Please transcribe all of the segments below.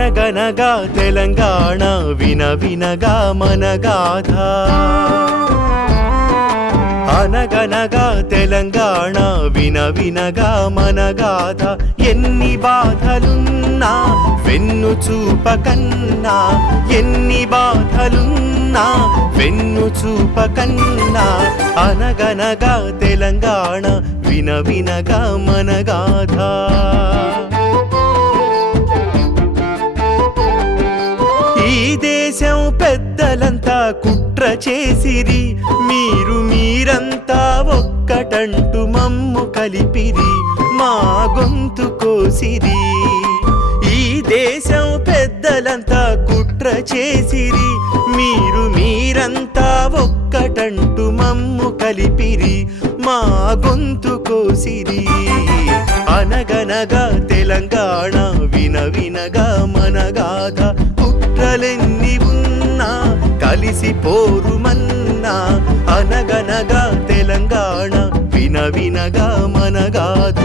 అనగనగా తెలంగాణ వినవినగా మన గాథ అనగనగా తెలంగాణ వినవినగా మన గాథ ఎన్ని బాధలున్నా వెన్ను చూపకన్నా ఎన్ని బాధలున్నా వెన్ను చూపకన్నా అనగనగా తెలంగాణ వినవినగా మన గాథ ఈ దేశం పెద్దలంతా కుట్ర చేసిరి మీరంతా ఒక్కటంటూ మమ్ము కలిపిరి మా గొంతు కోసిరి ఈ దేశం పెద్దలంతా కుట్ర చేసిరి మీరంతా ఒక్కటంటూ మమ్ము కలిపిరి మా గొంతు కోసిరి అనగనగా తెలంగాణ వినవినగా మన గాథ కుట్రలెన్ని ఉన్నా కలిసి పోరుమన్నా అనగనగా తెలంగాణ వినవినగా మన గాథ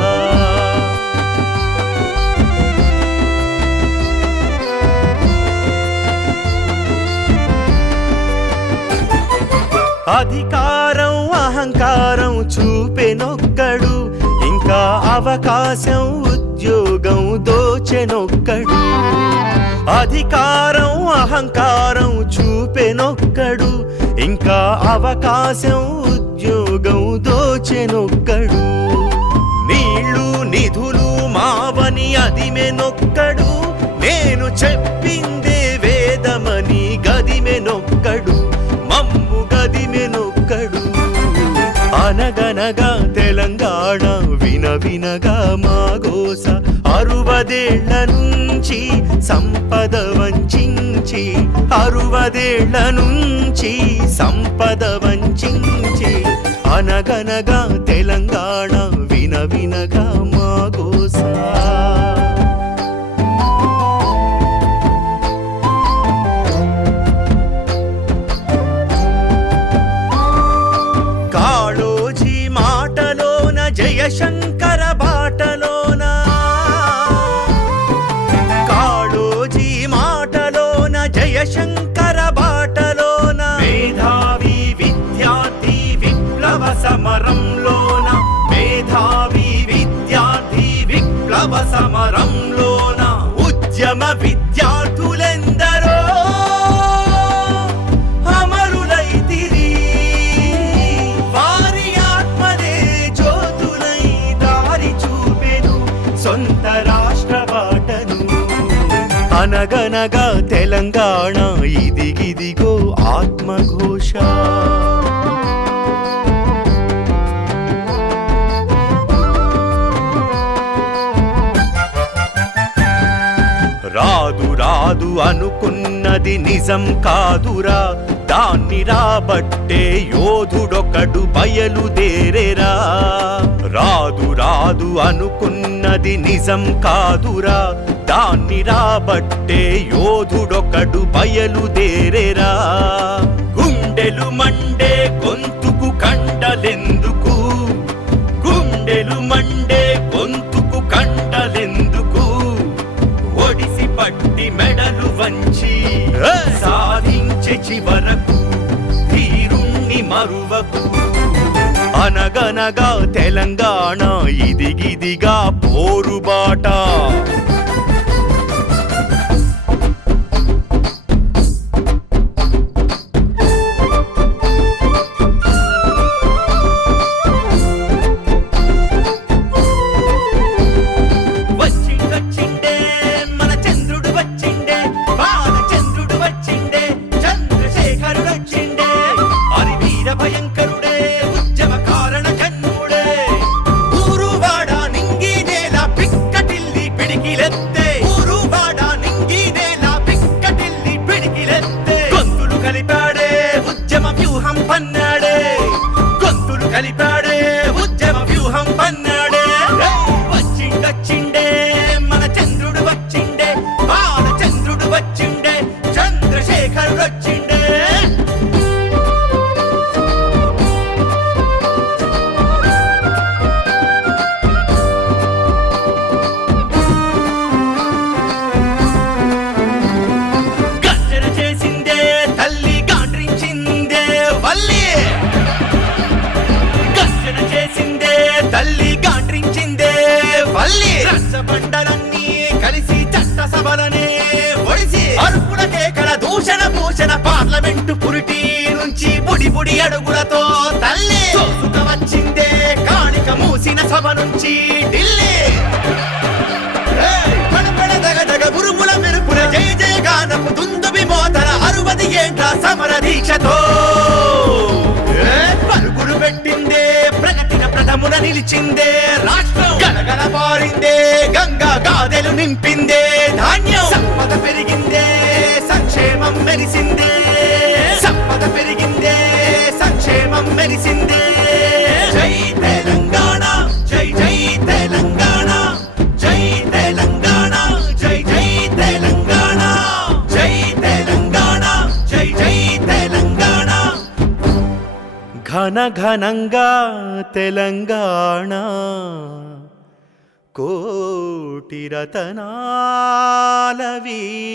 అధికారం అహంకారం చూపెనొక్కడు ఇంకా అవకాశం ఉద్యోగం దోచెనొక్కడు అధికారం అహంకారం చూపెనొక్కడు ఇంకా అవకాశం ఉద్యోగం దోచెనొక్కడు నీళ్లు నిధులు మావని అదిమెనొక్కడు నేను చెప్పిందే వేదమని గదిమెనొక్కడు మమ్ము గదిమెనొక్కడు అనగనగా తెలంగాణ వినవినగా మా గోస 60 ఏళ్ల నుంచి సంపద వంచించి 60 ఏళ్ల నుంచి సంపద వంచించి అనగనగా తెలంగాణ వినవినగా మా గోస కాళోజీ మాటలోన జయశంకర బాటలోన కాళోజీ మాటలోన జయశంకర బాటలోన మేధావి విద్యార్థి విప్లవ సమరంలోన మేధావి విద్యార్థి విప్లవ సమరంలోన ఉద్యమ విద్యార్థులెందరో అమరులైతిరి వారి ఆత్మదే జ్యోతులై దారి చూపెను సొంత రాష్ట్ర బాటను అనగనగా తెలంగాణ ఇదిగిదిగో ఆత్మఘోష రాదు రాదు అనుకున్నది నిజం కాదురా దాన్ని రాబట్టే యోధుడొకడు బయలుదేరేరా రాదు రాదు అనుకున్నది నిజం కాదురా దాన్ని రాబట్టే యోధుడొకడు బయలుదేరేరా గుండెలు మండే గొంతుకు కండలెందుకు గుండెలు మండే గొంతుకు కండలెందుకు ఒడిసి పట్టి మెడలు వంచి సాధించే చివరకు ధీరుణ్ణి మరువకు అనగనగా తెలంగాణ ఇదిగిదిగా పోరుబాట భయంకరుడే ఉద్యమ కారణ జన్ముడే ఊరువాడ నింగి నేల పిక్కటిల్లి పిడికిలెత్తే చెమలనే ఒడిసి అరుపుల కేకల దూషణ భూషణ పార్లమెంటు పురిటి నుంచి బుడి బుడి అడుగులతో తల్లి తోసుక వచ్చిందే కాణిక మూసిన సభ నుంచి ఢిల్లీ పడపడ దగ దగ ఉరుముల మెరుపుల జయ జయ గానపు దుందుబి మోతల 60 ఏండ్ల సమర దీక్షతో పరుగులు పెట్టిందే ప్రగతిన ప్రథమున నిలిచిందే రాష్ట్రం గలగల పారిందే గంగా గాదెలు నింపిందే ధాన్యం సంపద పెరిగిందే సంక్షేమం మెరిసిందే సంపద పెరిగిందే సంక్షేమం మెరిసిందే జై తెలంగాణ జై జై తెలంగాణ జై తెలంగాణ జై జై తెలంగాణ జై తెలంగాణ జై జై తెలంగాణ ఘన ఘనంగా తెలంగాణ కోటి రతనాల వీణ